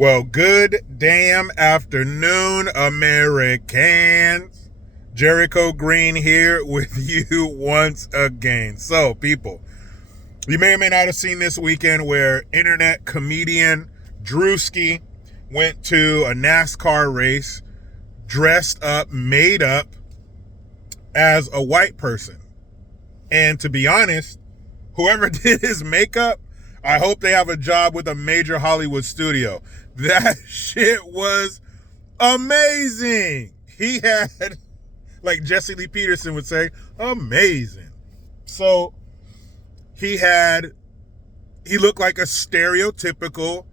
Well, good damn afternoon, Americans. Jericho Green here with you once again. So, people, you may or may not have seen this weekend where internet comedian DRUSKI went to a NASCAR race dressed up, made up as a white person. And to be honest, whoever did his makeup, I hope they have a job with a major Hollywood studio. That shit was amazing. He had, like Jesse Lee Peterson would say, amazing. So he looked like a stereotypical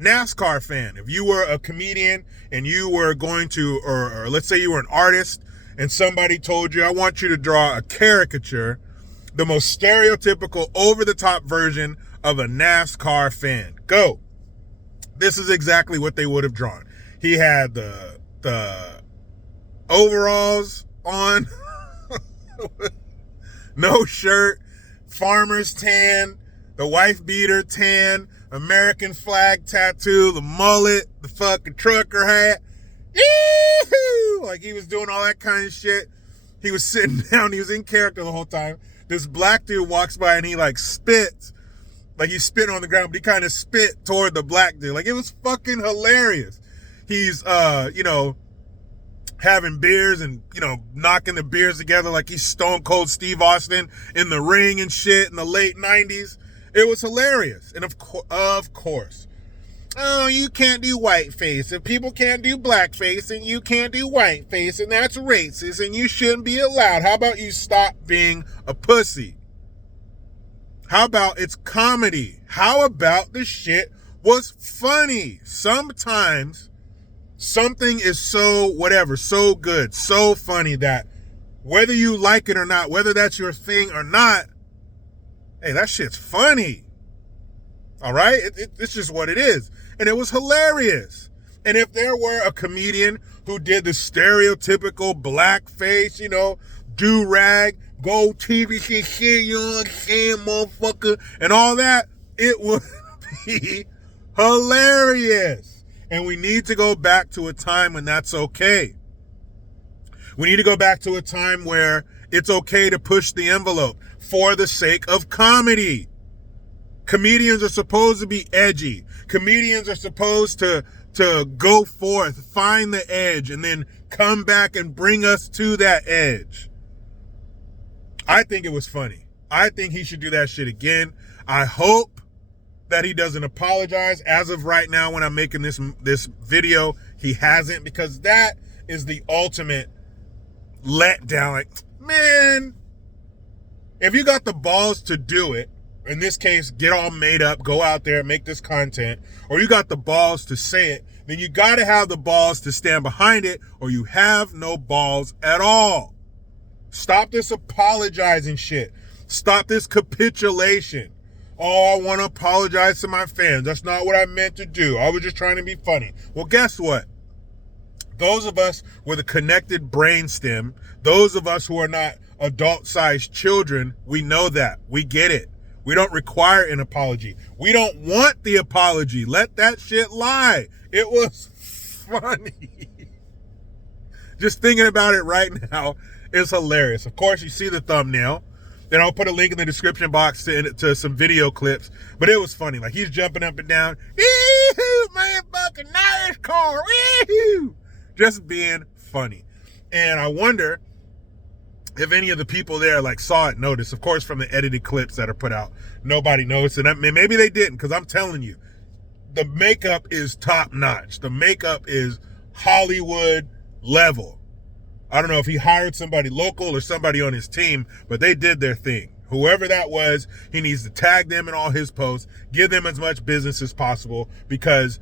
NASCAR fan. If you were a comedian and you were going to, or let's say you were an artist and somebody told you, I want you to draw a caricature, the most stereotypical over-the-top version of a NASCAR fan. Go. This is exactly what they would have drawn. He had the overalls on, no shirt, farmer's tan, the wife beater tan, American flag tattoo, the mullet, the fucking trucker hat. Yee-hoo! Like he was doing all that kind of shit. He was sitting down. He was in character the whole time. This black dude walks by and he like spits. Like he's spitting on the ground, but he kind of spit toward the black dude. Like it was fucking hilarious. He's, having beers and, knocking the beers together like he's Stone Cold Steve Austin in the ring and shit in the late 90s. It was hilarious. And of course, oh, you can't do whiteface. If people can't do blackface, and you can't do whiteface, and that's racist, and you shouldn't be allowed. How about you stop being a pussy? How about it's comedy? How about the shit was funny? Sometimes something is so good, so funny that whether you like it or not, whether that's your thing or not, hey, that shit's funny. All right? It's just what it is. And it was hilarious. And if there were a comedian who did the stereotypical blackface, do-rag, gold TV shit, you know what I'm saying, motherfucker, and all that, it would be hilarious. And we need to go back to a time when that's okay. We need to go back to a time where it's okay to push the envelope for the sake of comedy. Comedians are supposed to be edgy. Comedians are supposed to go forth, find the edge, and then come back and bring us to that edge. I think it was funny. I think he should do that shit again. I hope that he doesn't apologize. As of right now, when I'm making this video, he hasn't, because that is the ultimate letdown. Like, man, if you got the balls to do it, in this case, get all made up, go out there, make this content, or you got the balls to say it, then you got to have the balls to stand behind it, or you have no balls at all. Stop this apologizing shit. Stop this capitulation. Oh, I want to apologize to my fans. That's not what I meant to do. I was just trying to be funny. Well, guess what? Those of us with a connected brainstem, those of us who are not adult-sized children, we know that. We get it. We don't require an apology. We don't want the apology. Let that shit lie. It was funny. Just thinking about it right now is hilarious. Of course, you see the thumbnail. Then I'll put a link in the description box to some video clips. But it was funny. Like, he's jumping up and down. Wee-hoo, man, fucking NASCAR. Wee-hoo. Just being funny. And I wonder if any of the people there saw it, noticed. Of course, from the edited clips that are put out, nobody noticed. And maybe they didn't, because I'm telling you, the makeup is top notch. The makeup is Hollywood level. I don't know if he hired somebody local or somebody on his team, but they did their thing. Whoever that was, he needs to tag them in all his posts, give them as much business as possible, because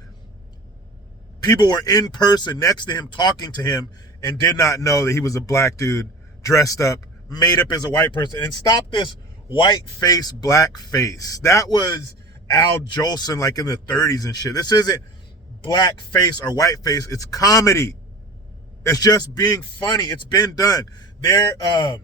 people were in person next to him, talking to him, and did not know that he was a black dude dressed up, made up as a white person. And stop this white face, black face. That was Al Jolson in the 30s and shit. This isn't black face or white face. It's comedy. It's just being funny. It's been done. I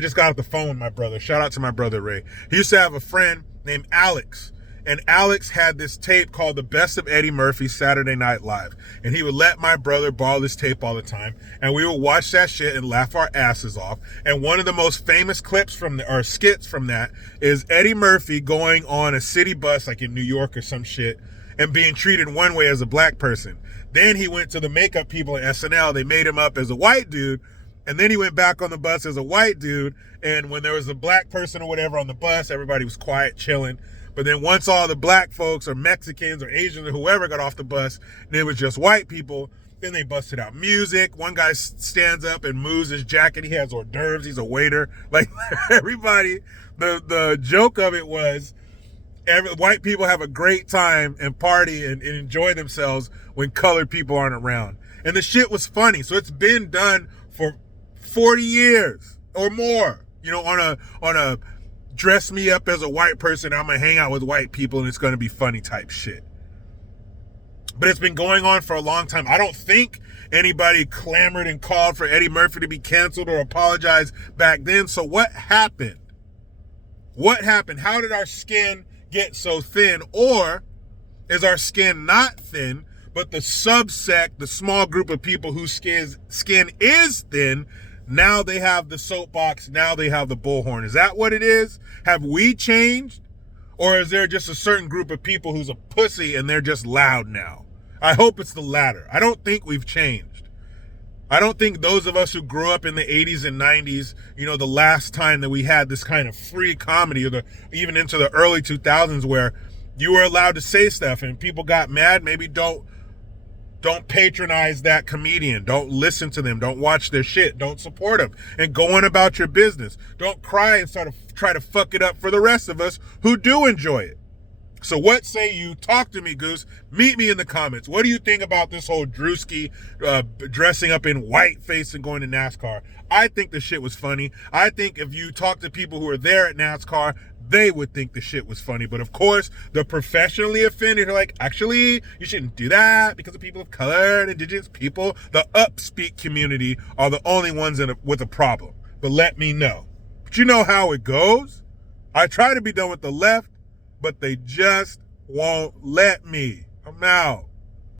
just got off the phone with my brother. Shout out to my brother, Ray. He used to have a friend named Alex. And Alex had this tape called The Best of Eddie Murphy's Saturday Night Live. And he would let my brother borrow this tape all the time. And we would watch that shit and laugh our asses off. And one of the most famous clips or skits from that is Eddie Murphy going on a city bus, like in New York or some shit, and being treated one way as a black person. Then he went to the makeup people at SNL. They made him up as a white dude. And then he went back on the bus as a white dude. And when there was a black person or whatever on the bus, everybody was quiet, chilling. But then once all the black folks or Mexicans or Asians or whoever got off the bus, and it was just white people, then they busted out music. One guy stands up and moves his jacket. He has hors d'oeuvres. He's a waiter. Like everybody, the joke of it was white people have a great time and party and enjoy themselves when colored people aren't around. And the shit was funny. So it's been done for 40 years or more, on a dress me up as a white person, I'm going to hang out with white people and it's going to be funny type shit. But it's been going on for a long time. I don't think anybody clamored and called for Eddie Murphy to be canceled or apologize back then. So what happened? What happened? How did our skin get so thin? Or is our skin not thin, but the subsect, the small group of people whose skin is thin, now they have the soapbox, now they have the bullhorn. Is that what it is? Have we changed? Or is there just a certain group of people who's a pussy and they're just loud now? I hope it's the latter. I don't think we've changed. I don't think those of us who grew up in the 80s and 90s, the last time that we had this kind of free comedy, or even into the early 2000s where you were allowed to say stuff and people got mad, maybe don't patronize that comedian. Don't listen to them. Don't watch their shit. Don't support them. And go on about your business. Don't cry and try to fuck it up for the rest of us who do enjoy it. So what say you? Talk to me, Goose. Meet me in the comments. What do you think about this whole DRUSKI dressing up in whiteface and going to NASCAR? I think the shit was funny. I think if you talk to people who are there at NASCAR, they would think the shit was funny. But of course, the professionally offended are like, actually, you shouldn't do that because of people of color and indigenous people. The upspeak community are the only ones with a problem. But let me know. But you know how it goes. I try to be done with the left, but they just won't let me. I'm out.